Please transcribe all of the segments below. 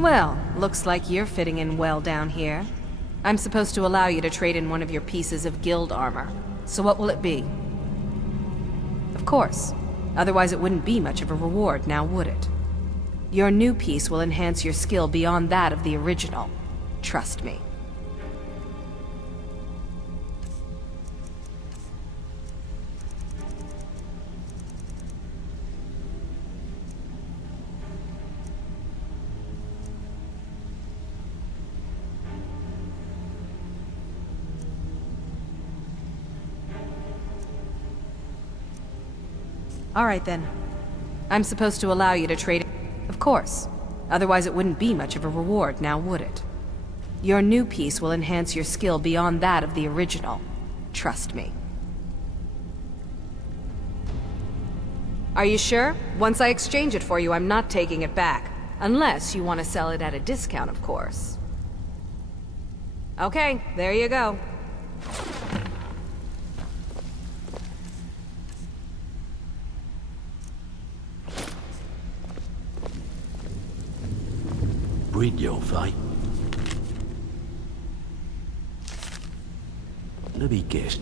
Well, looks like you're fitting in well down here. I'm supposed to allow you to trade in one of your pieces of guild armor. So what will it be? Of course. Otherwise it wouldn't be much of a reward, now would it? Your new piece will enhance your skill beyond that of the original. Trust me. Alright then. I'm supposed to allow you to trade... Of course. Otherwise it wouldn't be much of a reward, now would it? Your new piece will enhance your skill beyond that of the original. Trust me. Are you sure? Once I exchange it for you, I'm not taking it back. Unless you want to sell it at a discount, of course. Okay, there you go. Breed your fight. Let me guess.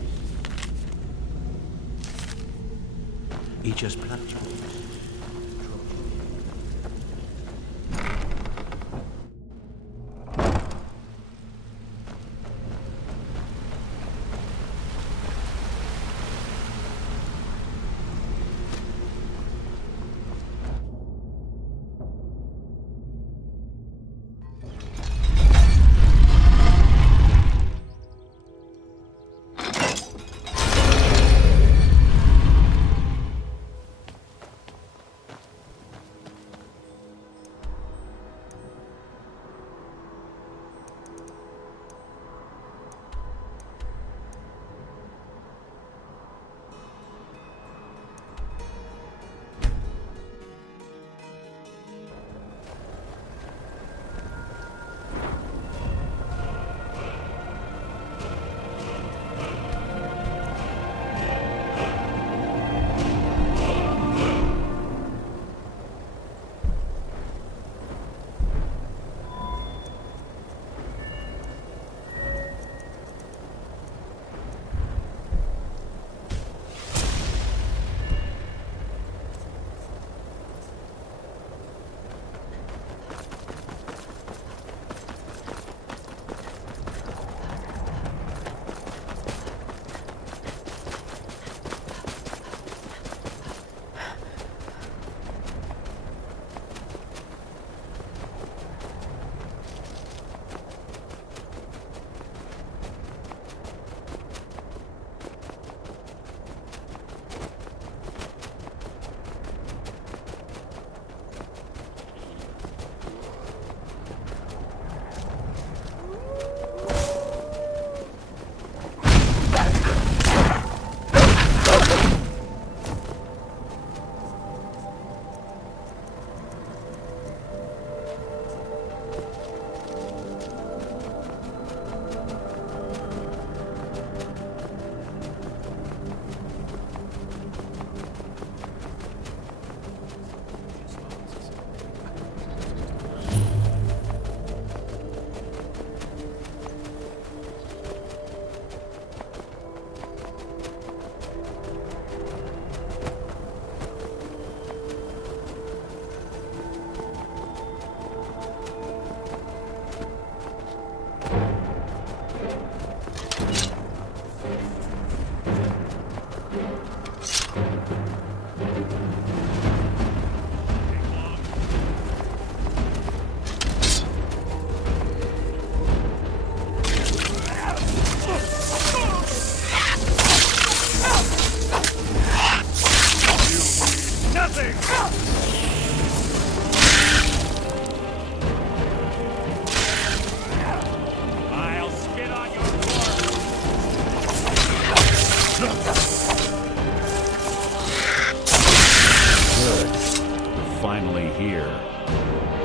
He just plucked you.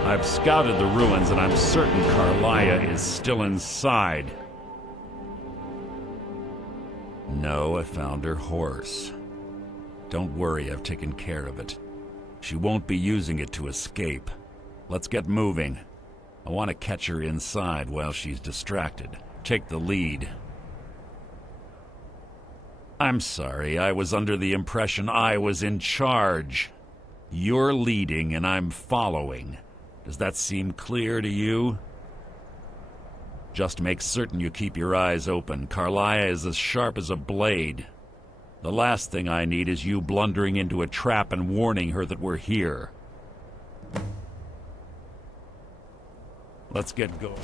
I've scouted the ruins and I'm certain Carlia is still inside. No, I found her horse. Don't worry, I've taken care of it. She won't be using it to escape. Let's get moving. I want to catch her inside while she's distracted. Take the lead. I'm sorry, I was under the impression I was in charge. You're leading and I'm following. Does that seem clear to you? Just make certain you keep your eyes open. Carlia is as sharp as a blade. The last thing I need is you blundering into a trap and warning her that we're here. Let's get going.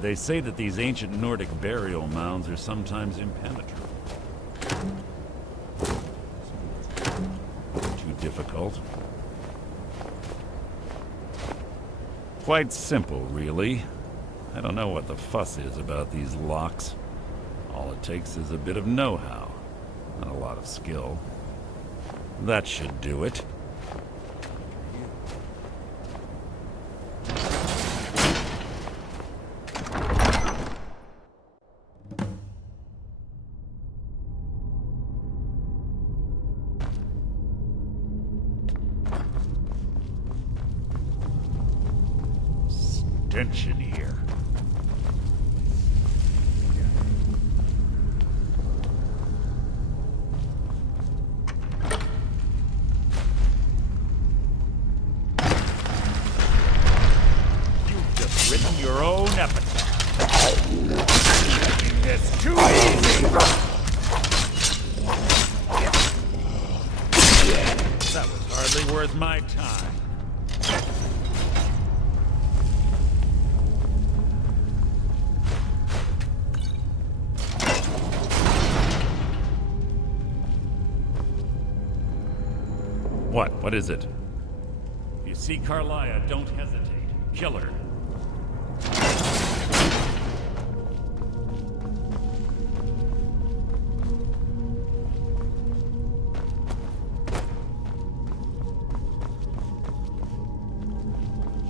They say that these ancient Nordic burial mounds are sometimes impenetrable. Too difficult. Quite simple, really. I don't know what the fuss is about these locks. All it takes is a bit of know-how, and a lot of skill. That should do it. Tension here. You've just written your own epitaph. It's too easy. That was hardly worth my time. What is it? If you see Carlia, don't hesitate. Kill her.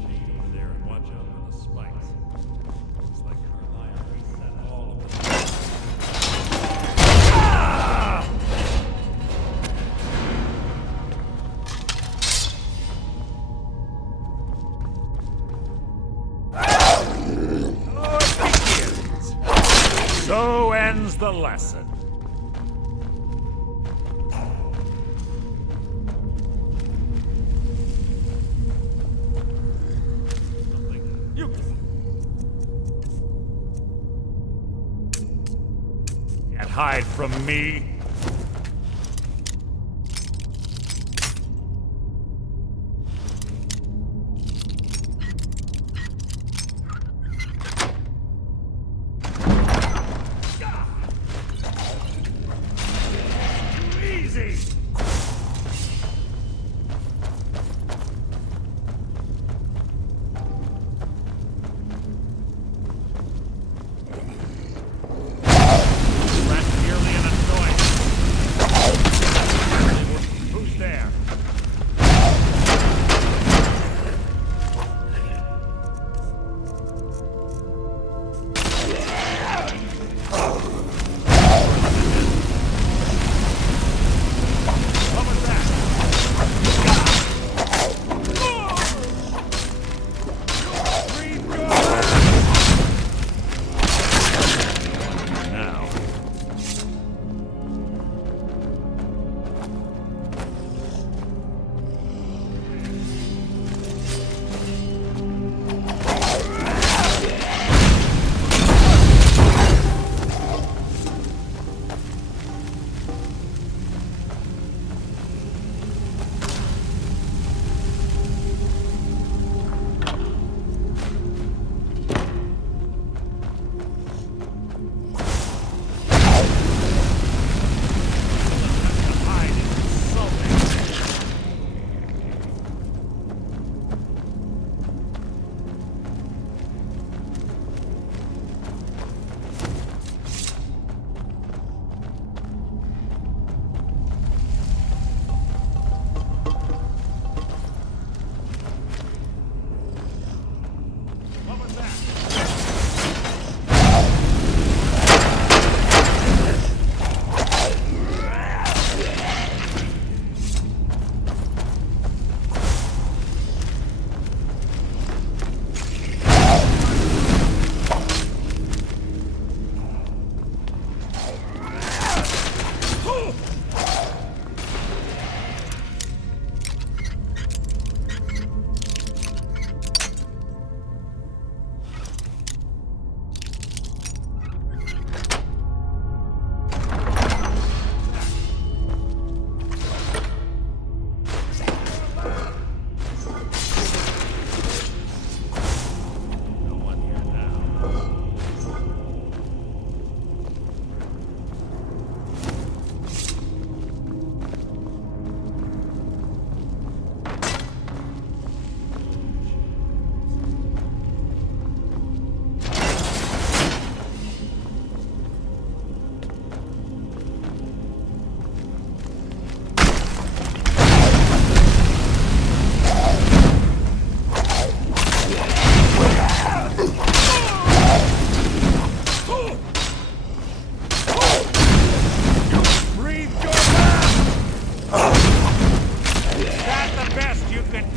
Shade over there and watch out for the spikes. Looks like Carlia reset all of them. So ends the lesson. You can't hide from me. That's merely an annoyance.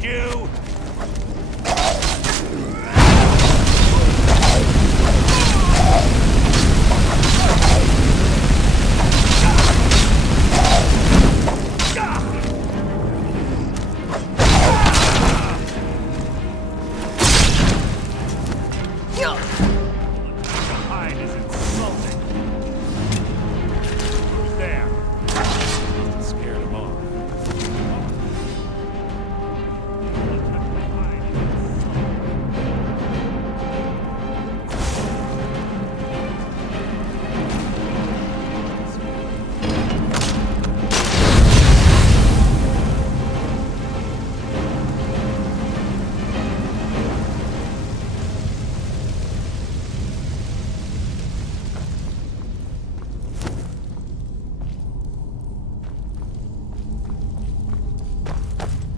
you! Hide is insulting. Who's there? Scared him off.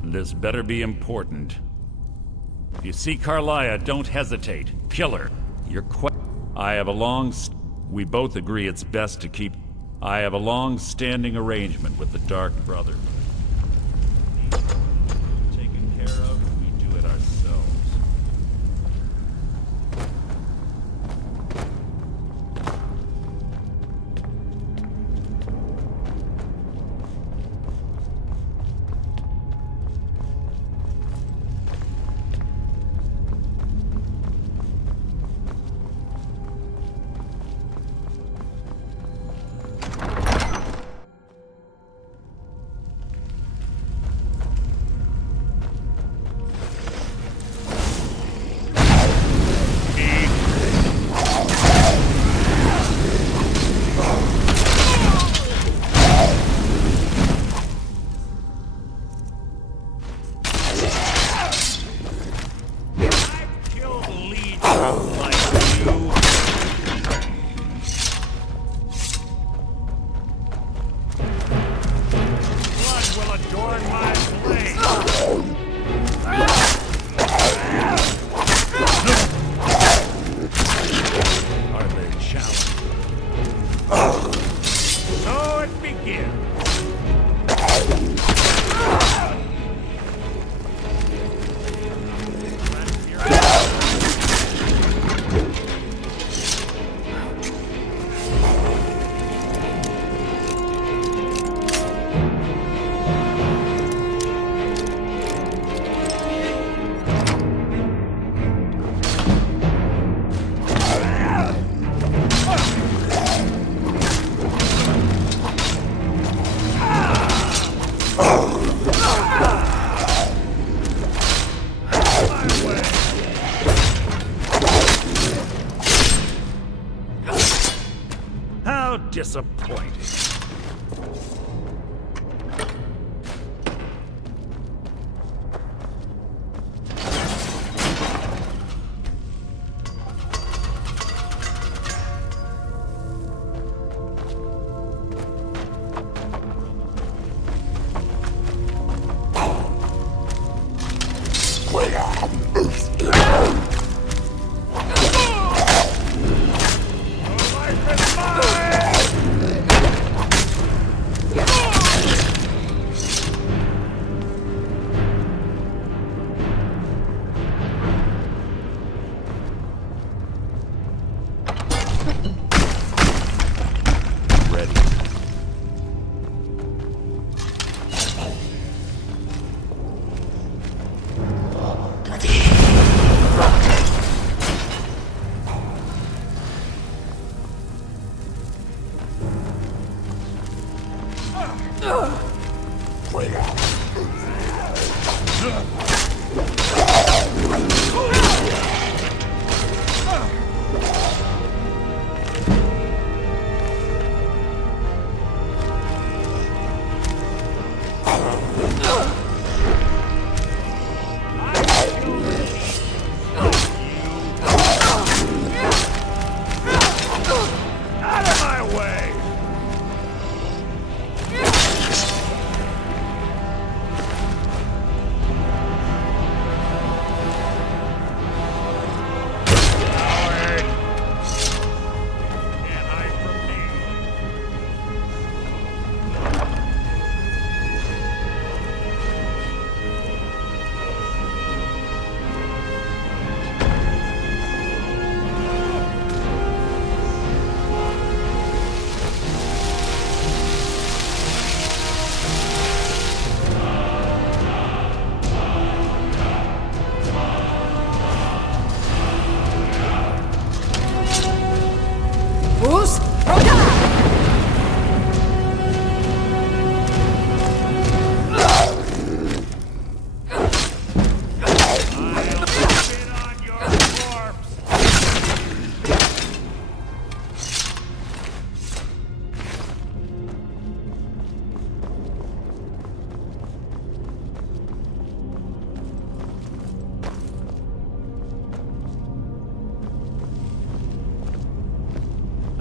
This better be important. If you see Carlia, don't hesitate. Kill her. I have a we both agree it's best to keep... I have a long-standing arrangement with the Dark Brotherhood. Taken care of, we do it ourselves. Disappointing.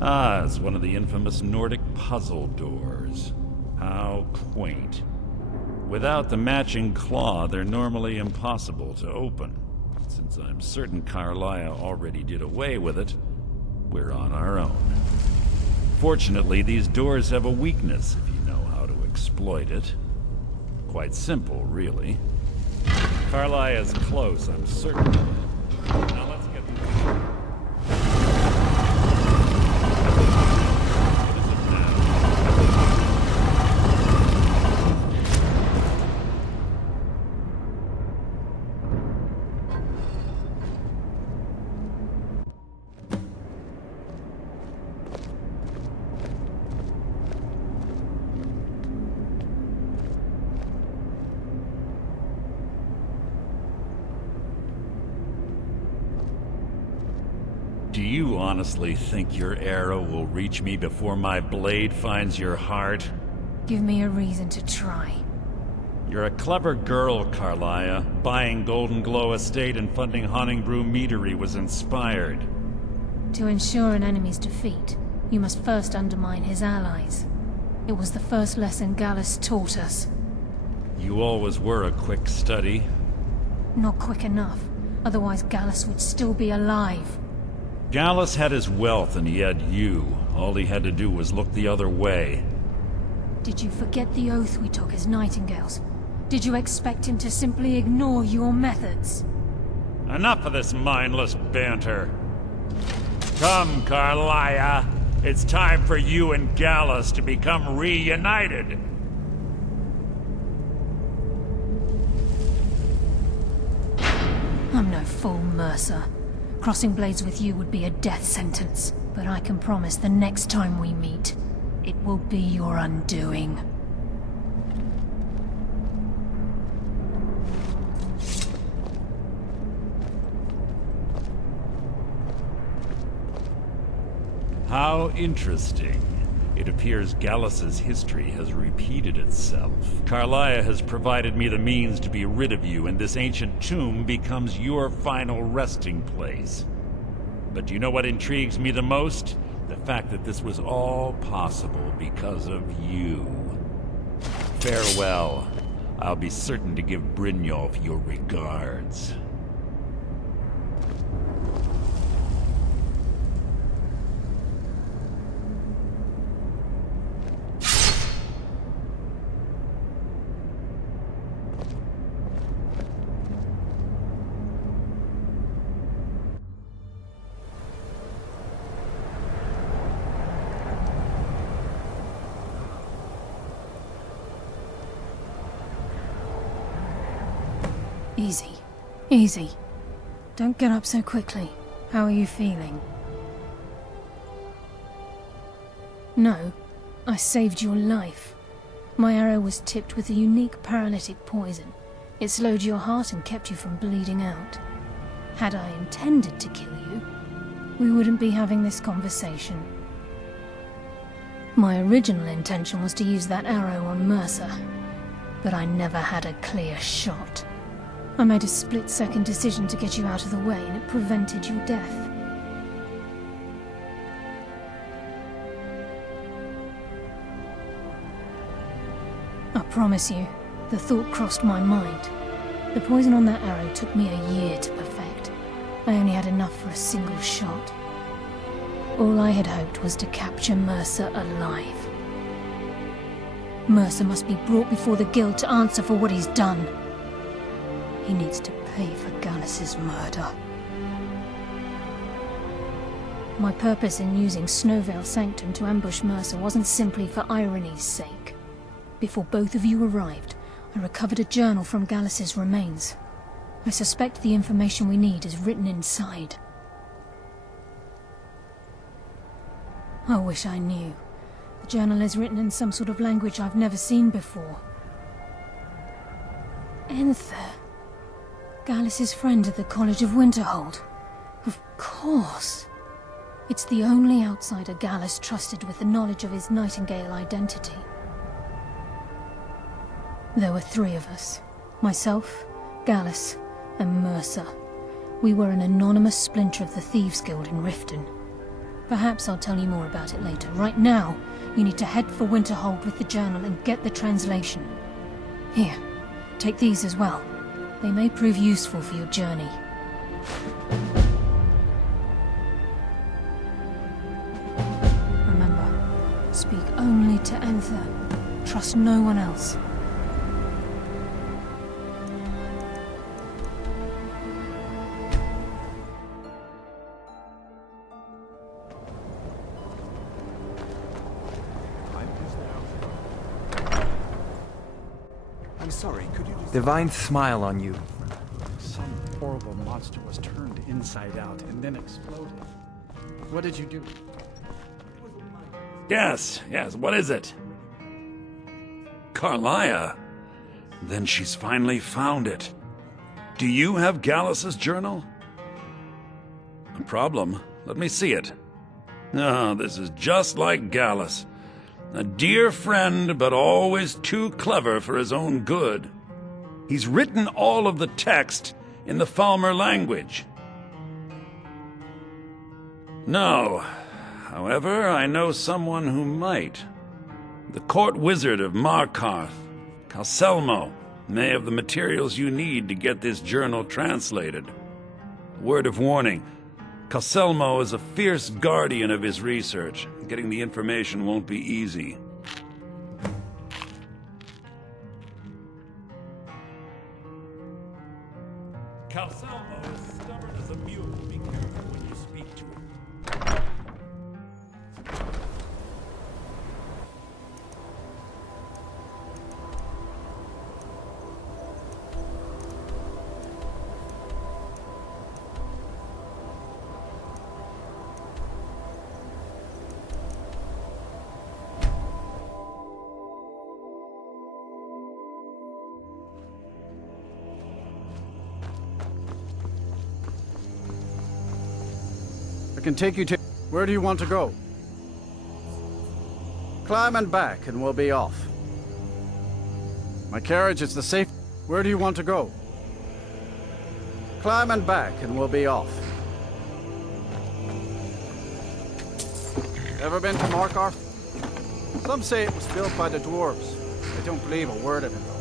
Ah, it's one of the infamous Nordic puzzle doors. How quaint. Without the matching claw, they're normally impossible to open. Since I'm certain Carlia already did away with it, we're on our own. Fortunately, these doors have a weakness if you know how to exploit it. Quite simple, really. Carlia is close, I'm certain. Now let's get... What is it now? Do you honestly think your arrow will reach me before my blade finds your heart? Give me a reason to try. You're a clever girl, Carlia. Buying Golden Glow Estate and funding Honningbrew Meadery was inspired. To ensure an enemy's defeat, you must first undermine his allies. It was the first lesson Gallus taught us. You always were a quick study. Not quick enough, otherwise Gallus would still be alive. Gallus had his wealth and he had you. All he had to do was look the other way. Did you forget the oath we took as Nightingales? Did you expect him to simply ignore your methods? Enough of this mindless banter. Come, Carlia. It's time for you and Gallus to become reunited. I'm no fool, Mercer. Crossing blades with you would be a death sentence. But I can promise the next time we meet, it will be your undoing. How interesting. It appears Gallus's history has repeated itself. Carlia has provided me the means to be rid of you, and this ancient tomb becomes your final resting place. But do you know what intrigues me the most? The fact that this was all possible because of you. Farewell. I'll be certain to give Brynjolf your regards. Easy. Easy. Don't get up so quickly. How are you feeling? No. I saved your life. My arrow was tipped with a unique paralytic poison. It slowed your heart and kept you from bleeding out. Had I intended to kill you, we wouldn't be having this conversation. My original intention was to use that arrow on Mercer, but I never had a clear shot. I made a split-second decision to get you out of the way, and it prevented your death. I promise you, the thought crossed my mind. The poison on that arrow took me a year to perfect. I only had enough for a single shot. All I had hoped was to capture Mercer alive. Mercer must be brought before the Guild to answer for what he's done. He needs to pay for Gallus's murder. My purpose in using Snowvale Sanctum to ambush Mercer wasn't simply for irony's sake. Before both of you arrived, I recovered a journal from Gallus's remains. I suspect the information we need is written inside. I wish I knew. The journal is written in some sort of language I've never seen before. Enther. Gallus's friend at the College of Winterhold. Of course. It's the only outsider Gallus trusted with the knowledge of his Nightingale identity. There were 3 of us. Myself, Gallus, and Mercer. We were an anonymous splinter of the Thieves Guild in Riften. Perhaps I'll tell you more about it later. Right now, you need to head for Winterhold with the journal and get the translation. Here, take these as well. They may prove useful for your journey. Remember, speak only to Enther. Trust no one else. I'm sorry, could you just... Divine smile on you. Some horrible monster was turned inside out and then exploded. What did you do? Yes, what is it? Carlia? Then she's finally found it. Do you have Gallus's journal? No problem. Let me see it. Oh, this is just like Gallus. A dear friend, but always too clever for his own good. He's written all of the text in the Falmer language. No. However, I know someone who might. The court wizard of Markarth, Calselmo, may have the materials you need to get this journal translated. Word of warning, Calselmo is a fierce guardian of his research. Getting the information won't be easy. Calselmo is stubborn as a mule. Be careful when you speak to him. I can take you to... Where do you want to go? Climb and back and we'll be off. My carriage is the safe... Where do you want to go? Climb and back and we'll be off. Ever been to Markarth? Some say it was built by the dwarves. I don't believe a word of it, though.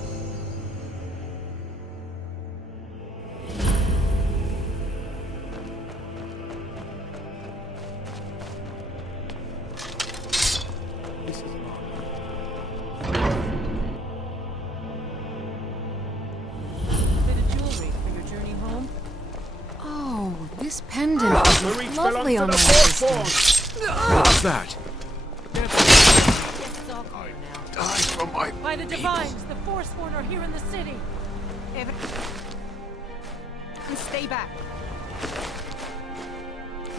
This pendant is lovely on my wrist. What's that? Die from my By the Divines, the Forsworn are here in the city. And stay back.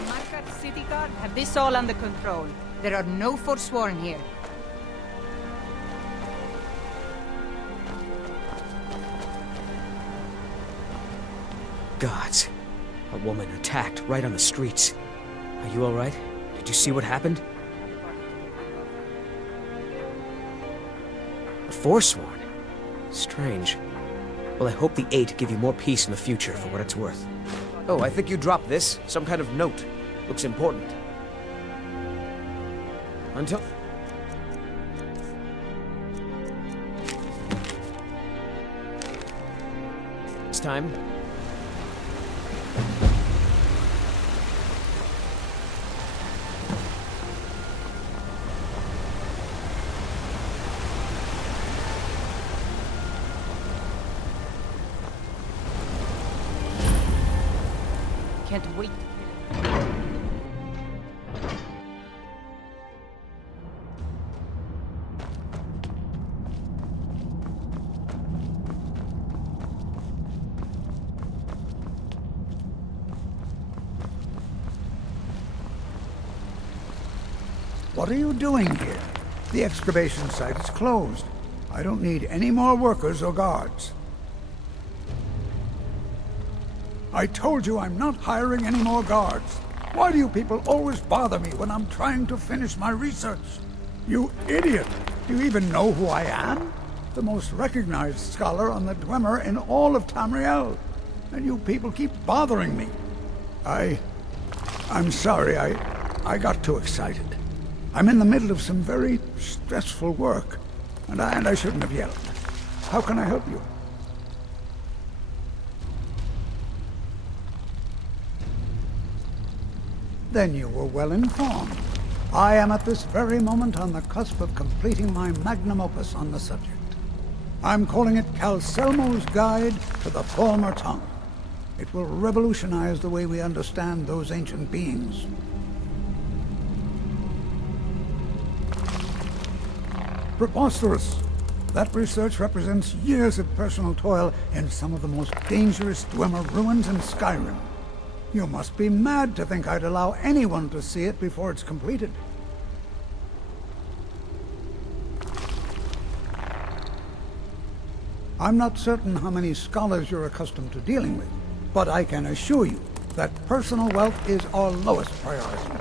Markarth City Guard have this all under control. There are no Forsworn here. Gods. A woman attacked right on the streets. Are you alright? Did you see what happened? A Forsworn? Strange. Well, I hope the Eight give you more peace in the future for what it's worth. Oh, I think you dropped this. Some kind of note. Looks important. Until... It's time. Can't wait. What are you doing here? The excavation site is closed. I don't need any more workers or guards. I told you I'm not hiring any more guards. Why do you people always bother me when I'm trying to finish my research? You idiot! Do you even know who I am? The most recognized scholar on the Dwemer in all of Tamriel. And you people keep bothering me. I'm sorry, I got too excited. I'm in the middle of some very stressful work, and I shouldn't have yelled. How can I help you? Then you were well informed. I am at this very moment on the cusp of completing my magnum opus on the subject. I'm calling it Calcelmo's Guide to the Former Tongue. It will revolutionize the way we understand those ancient beings. Preposterous! That research represents years of personal toil in some of the most dangerous Dwemer ruins in Skyrim. You must be mad to think I'd allow anyone to see it before it's completed. I'm not certain how many scholars you're accustomed to dealing with, but I can assure you that personal wealth is our lowest priority.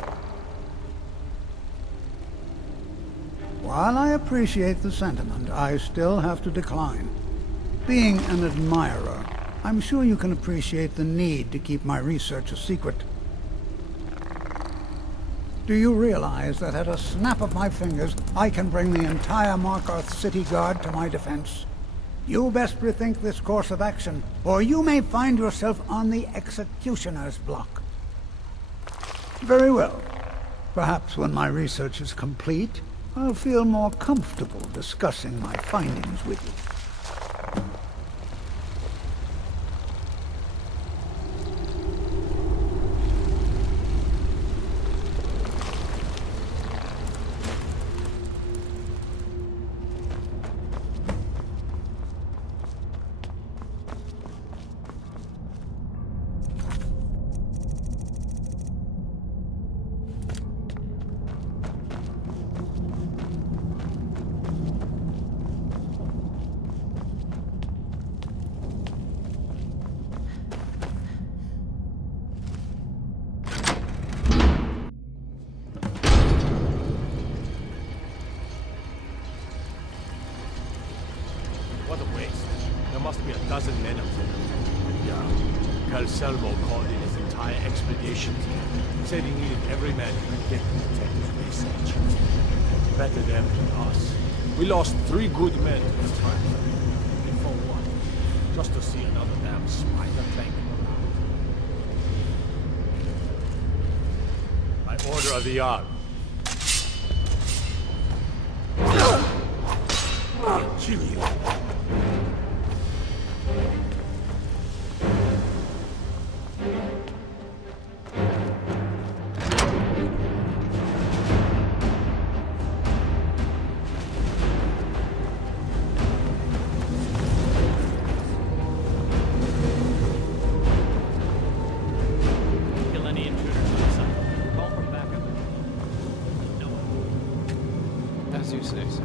While I appreciate the sentiment, I still have to decline. Being an admirer, I'm sure you can appreciate the need to keep my research a secret. Do you realize that at a snap of my fingers, I can bring the entire Markarth City Guard to my defense? You best rethink this course of action, or you may find yourself on the executioner's block. Very well. Perhaps when my research is complete, I'll feel more comfortable discussing my findings with you. What a waste. There must be a dozen men up there. Yeah. Calcelmo called in his entire expedition team. Said he needed every man he could get to protect his research. Better them than us. We lost 3 good men to the time. And for what? Just to see another damn spider clanking around. By order of the Jarl. Kill you. Kill any intruders on the site. Call from backup. No one. As you say, sir.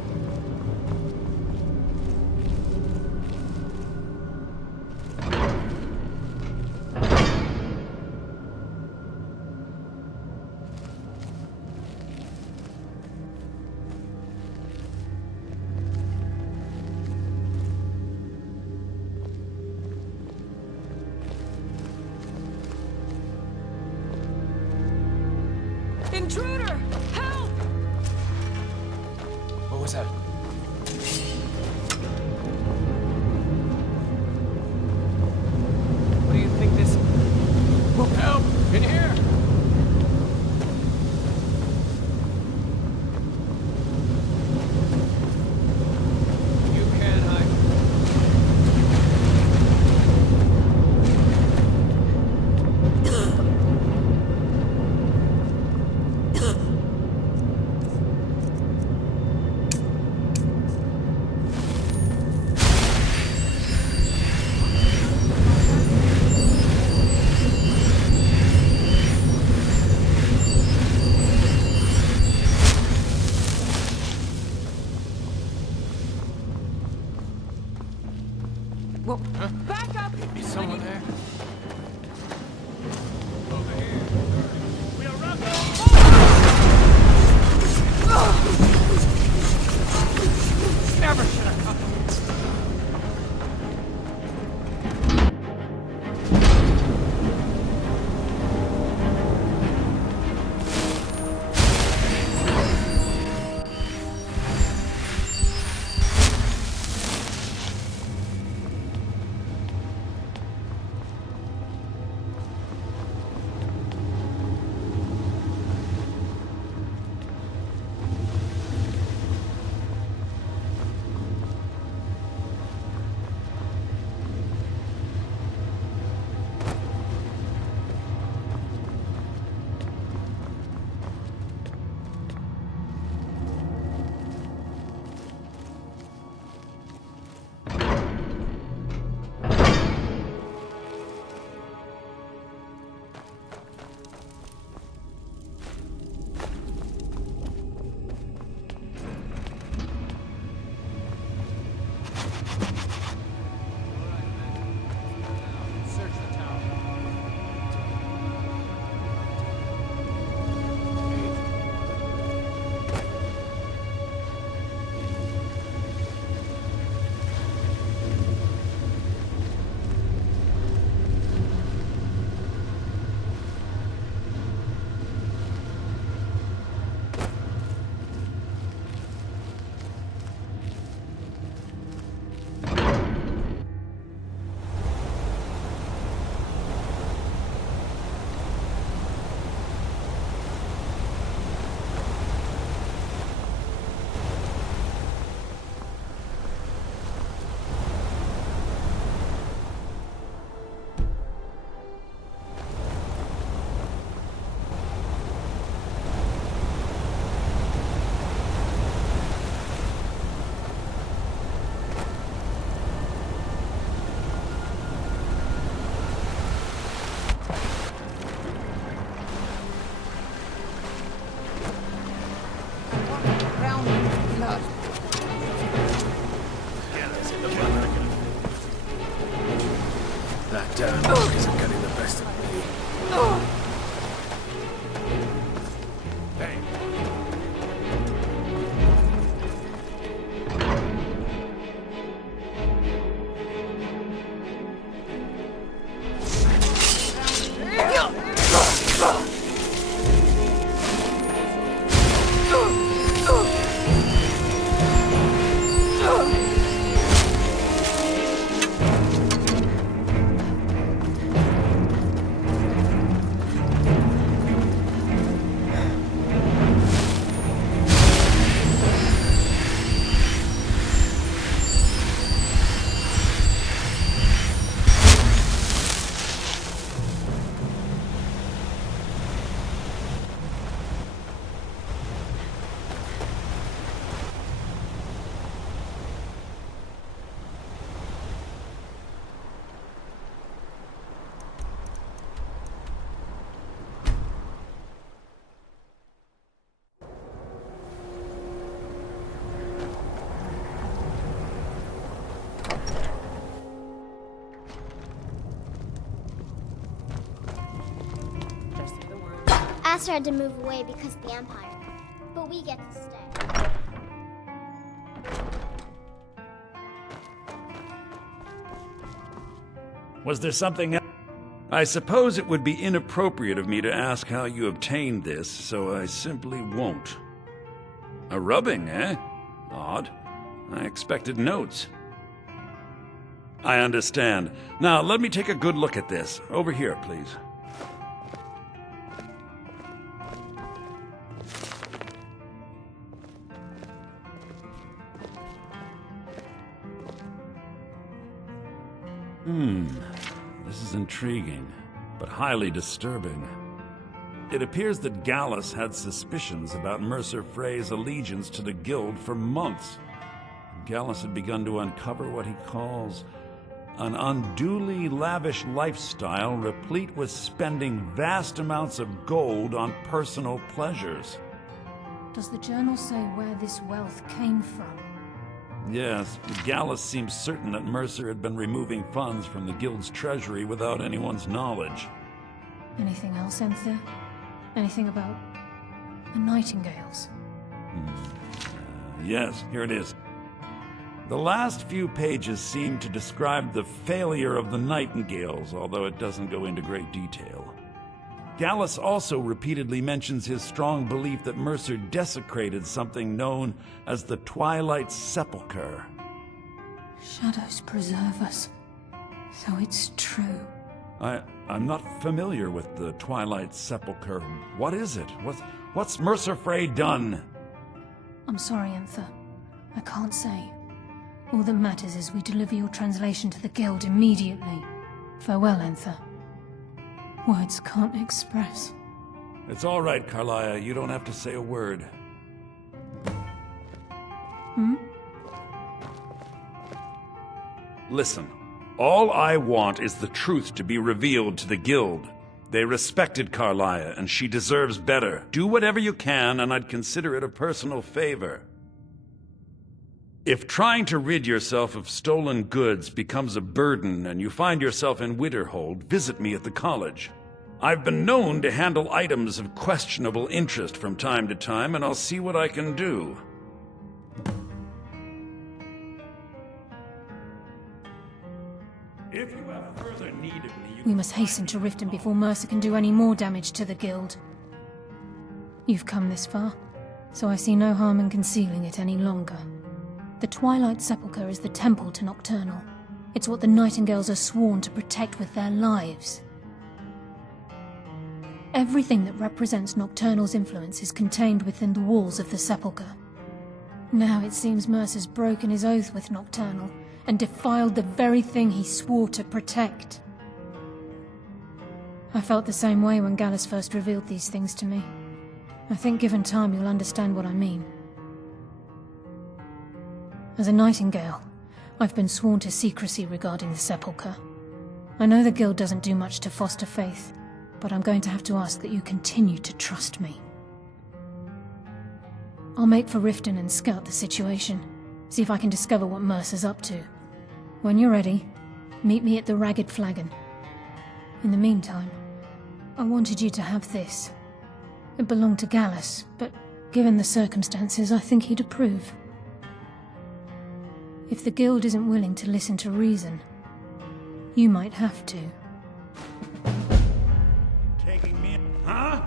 Intruder! Help! What was that? What do you think this... Help! In here! You can't hide. Whoa. Back up! Is someone there? Never should have come. That damn monkeys are getting the best of me. Hey, Aster had to move away because of the Empire, but we get to stay. Was there something else? I suppose it would be inappropriate of me to ask how you obtained this, so I simply won't. A rubbing, eh? Odd. I expected notes. I understand. Now, let me take a good look at this. Over here, please. This is intriguing, but highly disturbing. It appears that Gallus had suspicions about Mercer Frey's allegiance to the Guild for months. Gallus had begun to uncover what he calls an unduly lavish lifestyle replete with spending vast amounts of gold on personal pleasures. Does the journal say where this wealth came from? Yes, Gallus seems certain that Mercer had been removing funds from the Guild's treasury without anyone's knowledge. Anything else, Enther? Anything about the Nightingales? Yes, here it is. The last few pages seem to describe the failure of the Nightingales, although it doesn't go into great detail. Gallus also repeatedly mentions his strong belief that Mercer desecrated something known as the Twilight Sepulchre. Shadows preserve us. So it's true. I'm not familiar with the Twilight Sepulchre. What is it? What's Mercer Frey done? I'm sorry, Enther. I can't say. All that matters is we deliver your translation to the Guild immediately. Farewell, Enther. Words can't express. It's all right, Carlia. You don't have to say a word. Listen, all I want is the truth to be revealed to the Guild. They respected Carlia, and she deserves better. Do whatever you can, and I'd consider it a personal favor. If trying to rid yourself of stolen goods becomes a burden and you find yourself in Winterhold, visit me at the college. I've been known to handle items of questionable interest from time to time, and I'll see what I can do. If you have further need of me, We must hasten to Riften before Mercer can do any more damage to the Guild. You've come this far, so I see no harm in concealing it any longer. The Twilight Sepulchre is the temple to Nocturnal. It's what the Nightingales are sworn to protect with their lives. Everything that represents Nocturnal's influence is contained within the walls of the Sepulchre. Now it seems Mercer's broken his oath with Nocturnal and defiled the very thing he swore to protect. I felt the same way when Gallus first revealed these things to me. I think given time you'll understand what I mean. As a Nightingale, I've been sworn to secrecy regarding the Sepulchre. I know the Guild doesn't do much to foster faith, but I'm going to have to ask that you continue to trust me. I'll make for Riften and scout the situation, see if I can discover what Mercer's up to. When you're ready, meet me at the Ragged Flagon. In the meantime, I wanted you to have this. It belonged to Gallus, but given the circumstances, I think he'd approve. If the Guild isn't willing to listen to reason, you might have to. Taking me... Huh?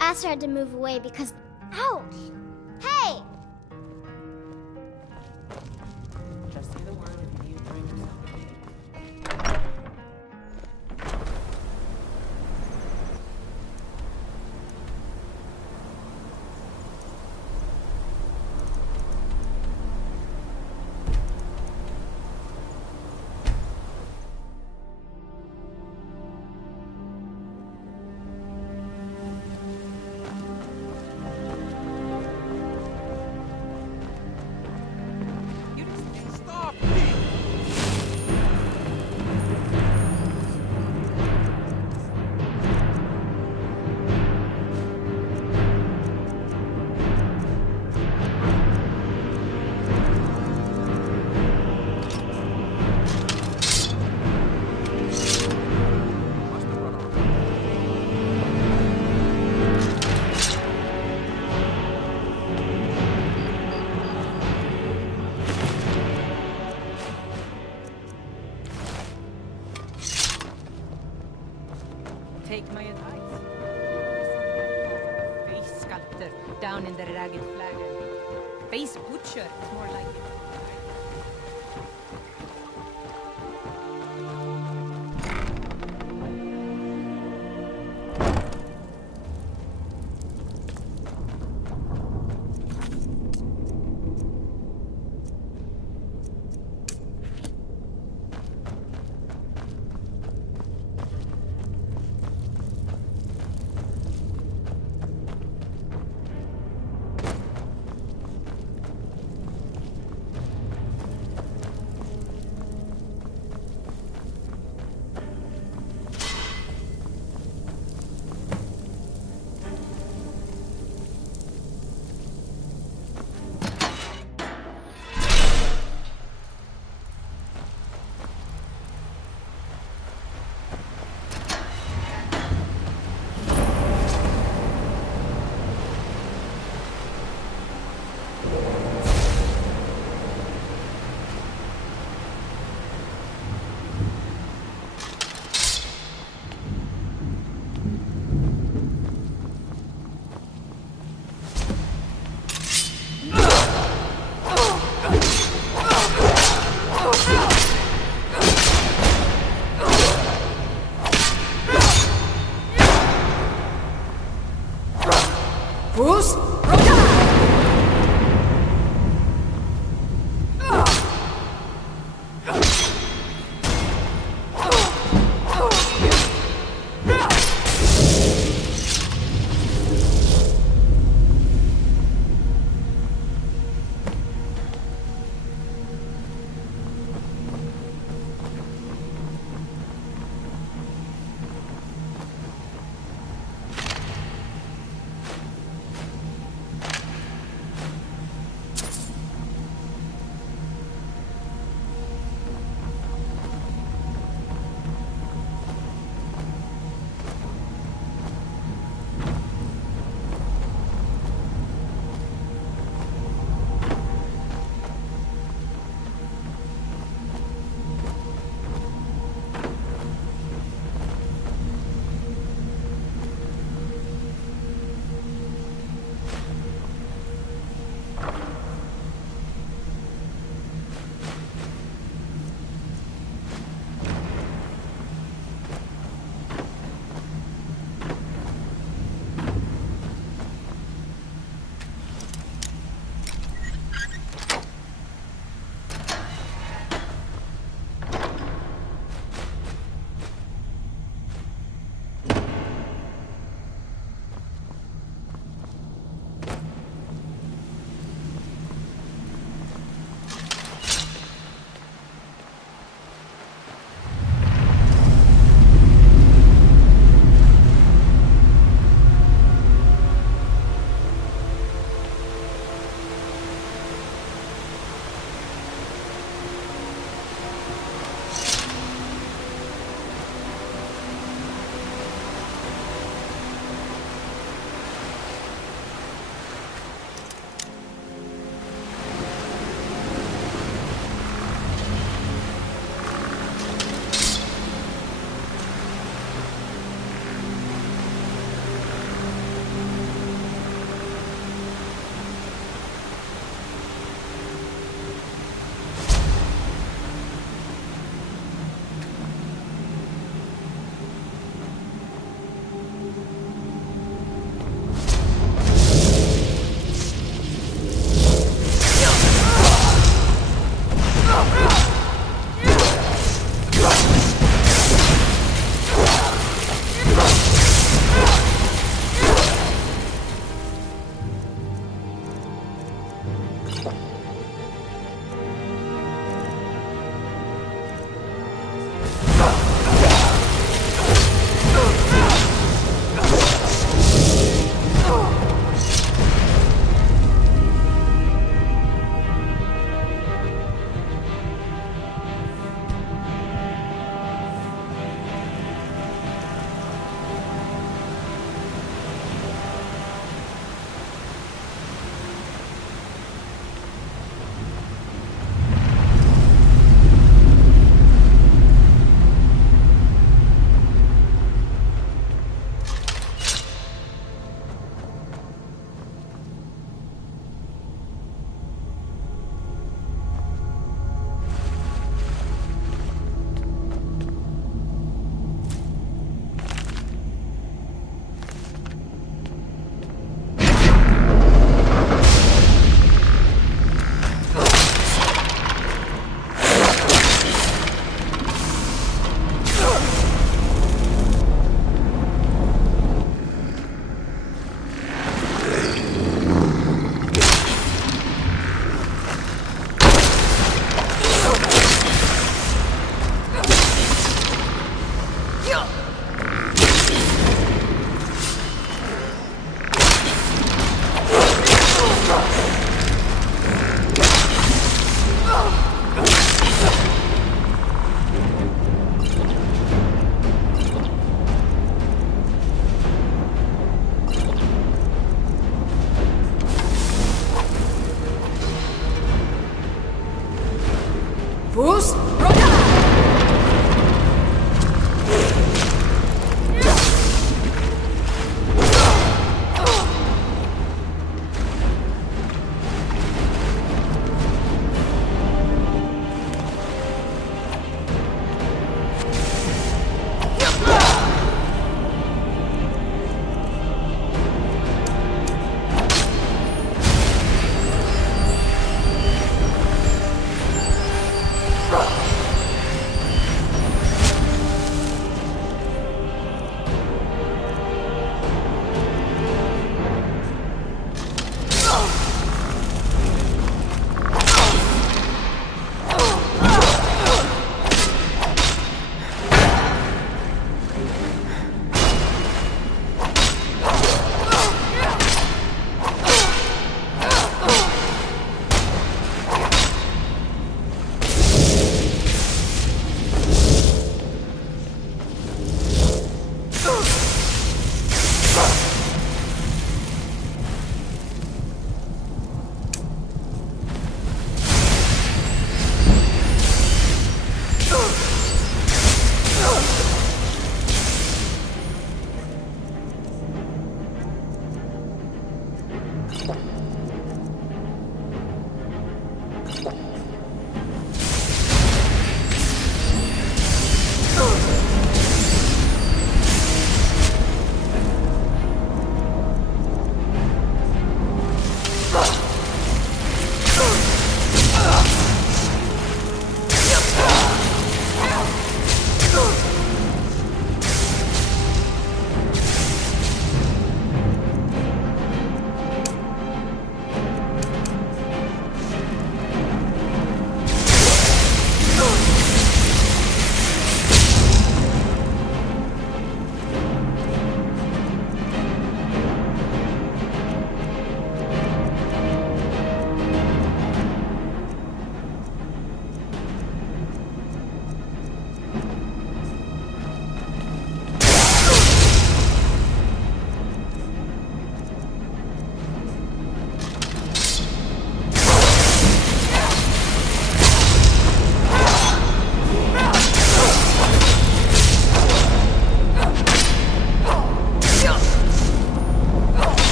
Aster had to move away because... Ouch! Hey! Just say the word if you drink something. Take my advice. Face sculptor down in the ragged flagon. Face butcher is more like it.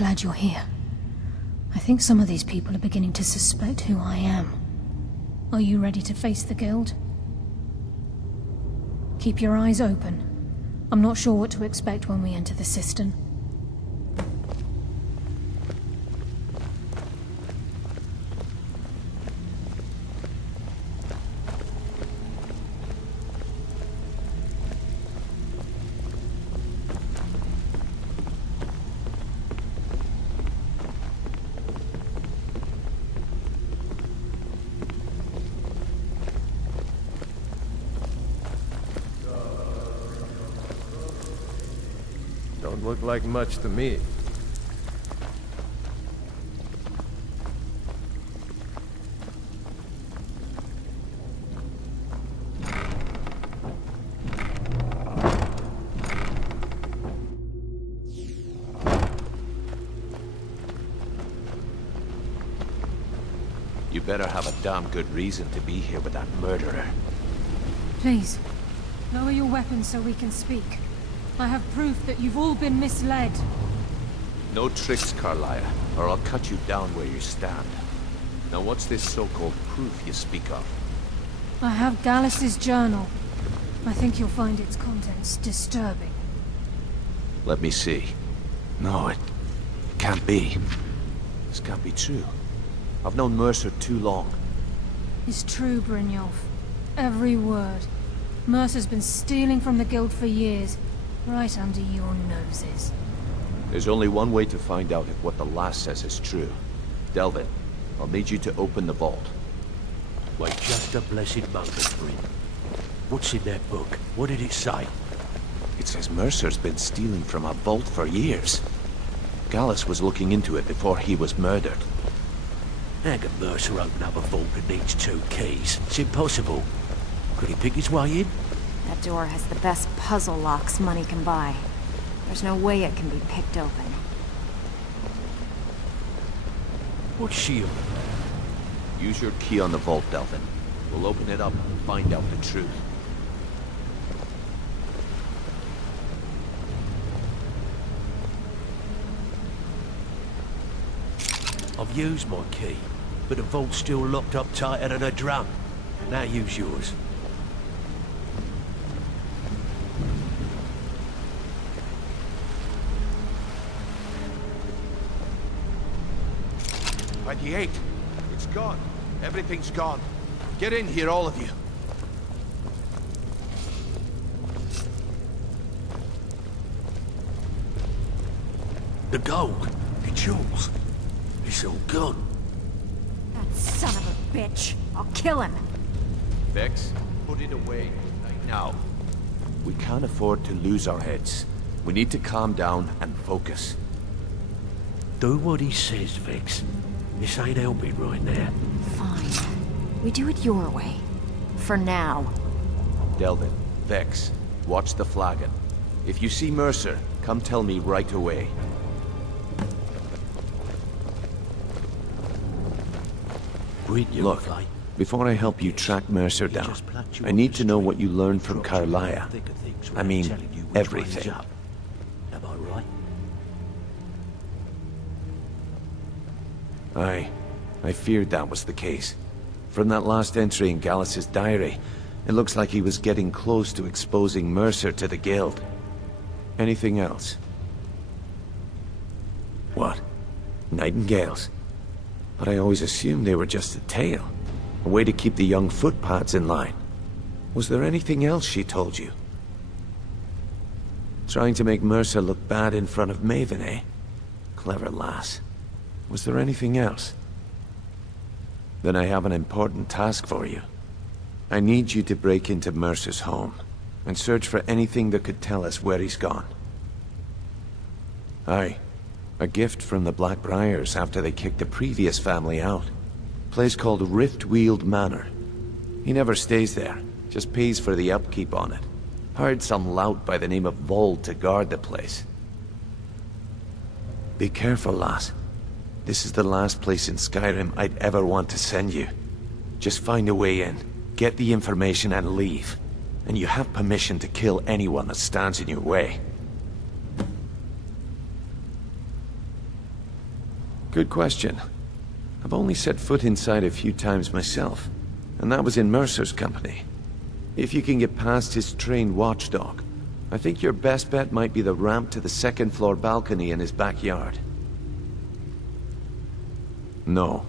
glad you're here. I think some of these people are beginning to suspect who I am. Are you ready to face the Guild? Keep your eyes open. I'm not sure what to expect when we enter the cistern. Don't look like much to me. You better have a damn good reason to be here with that murderer. Please, lower your weapons so we can speak. I have proof that you've all been misled. No tricks, Carlia, or I'll cut you down where you stand. Now what's this so-called proof you speak of? I have Gallus's journal. I think you'll find its contents disturbing. Let me see. No, it can't be. This can't be true. I've known Mercer too long. It's true, Brynjolf. Every word. Mercer's been stealing from the Guild for years, right under your noses. There's only one way to find out if what the lass says is true. Delvin, I'll need you to open the vault. Wait just a blessed moment, Bryn. What's in that book? What did it say? It says Mercer's been stealing from a vault for years. Gallus was looking into it before he was murdered. How can Mercer open up a vault that needs 2 keys? It's impossible. Could he pick his way in? That door has the best puzzle locks money can buy. There's no way it can be picked open. What's she on? Use your key on the vault, Delvin. We'll open it up and find out the truth. I've used my key, but the vault's still locked up tighter than a drum. Now use yours. By the 8. It's gone. Everything's gone. Get in here, all of you. The gold, the jewels, it's all gone. That son of a bitch! I'll kill him! Vex, put it away right now. We can't afford to lose our heads. We need to calm down and focus. Do what he says, Vex. This ain't helping right now. Fine. We do it your way. For now. Delvin, Vex, watch the flagon. If you see Mercer, come tell me right away. Look, before I help you track Mercer down, I need to know what you learned from Carlia. I mean, everything. Am I right? Aye. I feared that was the case. From that last entry in Gallus's diary, it looks like he was getting close to exposing Mercer to the Guild. Anything else? What? Nightingales? But I always assumed they were just a tale. A way to keep the young footpads in line. Was there anything else she told you? Trying to make Mercer look bad in front of Maven, eh? Clever lass. Was there anything else? Then I have an important task for you. I need you to break into Mercer's home and search for anything that could tell us where he's gone. Aye. A gift from the Blackbriars after they kicked the previous family out. Place called Riftweald Manor. He never stays there, just pays for the upkeep on it. Hired some lout by the name of Vold to guard the place. Be careful, lass. This is the last place in Skyrim I'd ever want to send you. Just find a way in, get the information and leave. And you have permission to kill anyone that stands in your way. Good question. I've only set foot inside a few times myself, and that was in Mercer's company. If you can get past his trained watchdog, I think your best bet might be the ramp to the second-floor balcony in his backyard. No.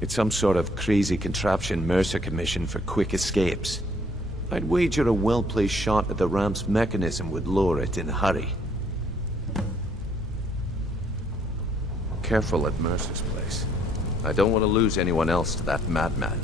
It's some sort of crazy contraption Mercer commissioned for quick escapes. I'd wager a well-placed shot at the ramp's mechanism would lower it in a hurry. Careful at Mercer's place. I don't want to lose anyone else to that madman.